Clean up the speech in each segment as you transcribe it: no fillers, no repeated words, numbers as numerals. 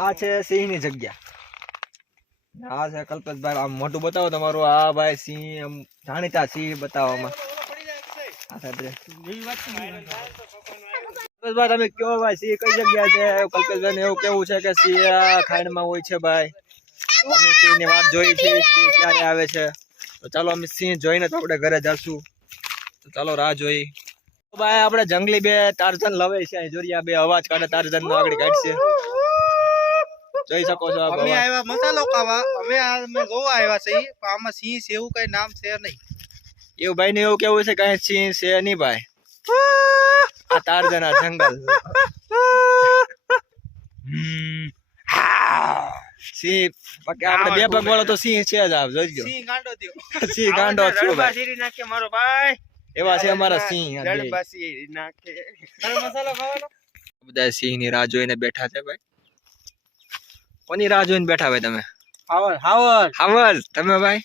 આ છે સિંહ ની જગ્યા. આ છે કલ્પેશભાઈ. આમ મોટું બતાવો તમારું. આ ભાઈ સિંહ આમ જાણીતા સિંહ બતાવવામાં. કલ્પેશભાઈ તમે કયો ભાઈ સિંહ કઈ જગ્યા છે? કલ્પેશભાઈ એવું કેવું છે કે સિંહ ખાંડમાં હોય છે ભાઈ. અમે સિંહ ની વાત જોઈ છે, સિંહ ક્યારે આવે છે. તો ચાલો અમે સિંહ જોઈને તો આપણે ઘરે જશું. તો ચાલો રાહ જોઈ. ભાઈ આપણે જંગલી બે ટાર્ઝન લવે છે. જોરિયા બે અવાજ કાઢે ટાર્ઝન નો આગળ કાઢશે. જોઈ શકો છો. અમે આવ્યા મસાલો ખાવા. અમે જોવા આવ્યા છે. પણ આમાં સિંહ છે એવું કઈ નામ છે નહીં. એવું ભાઈ ને એવું કેવું છે કઈ સિંહ છે નહીં ભાઈ. આ ટાર્ઝન આ જંગલ. સિંહ બાકી આપણે બે પગ વાળો તો સિંહ છે જ. આપ જોઈજો. સિંહ ગાંડો થયો. સિંહ ગાંડો થયો ભાઈ. શીરી નાખે મારો ભાઈ. એવા છે અમારા સિંહ. જડબાસી નાખે. તારો મસાલો ખાવાનો? બધા સિંહ ની રાહ જોઈને બેઠા છે ભાઈ. કોની રાહ જોઈને બેઠા ભાઈ તમે? હાવર તમે ભાઈ?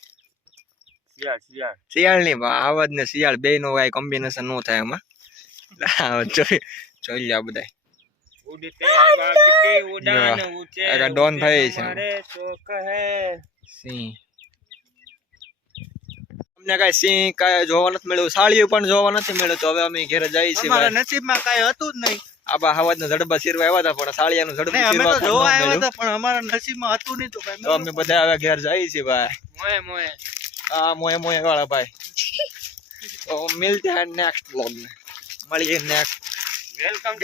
શિયાળ ની આવદ ને શિયાળ બે નો કઈ કોમ્બિનેશન નો થાય એમાં. જોઈ લ્યો બધા. ડોન ભાઈ છે સિંહ. અમને કઈ સિંહ કઈ જોવા નથી મળ્યું. સાળિયું પણ જોવા નથી મળ્યું. તો હવે અમે ઘરે જઈએ છીએ. અમારા નસીબમાં કઈ હતું જ નહીં. આબા હવાજ ના જડબા સીરવા આવ્યા હતા પણ સાળિયાનું જડબું અમે સીરવા તો જોવા આવ્યા હતા પણ અમારા નસીબમાં હતું નહીં. તો અમે બધા હવે ઘેર જઈએ છીએ ભાઈ. મોએ વાળા ભાઈ. તો મિલતે हैं नेक्स्ट व्लॉग में. મળીએ નેક્સ્ટ વેલકમ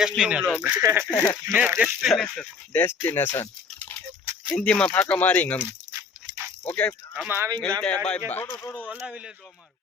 ડેસ્ટિનેશન. હિન્દીમાં ફાકા મારી हम. ओके हम आवेंगे. मिलते हैं. Bye bye. થોડું હલાવી લેજો અમારું.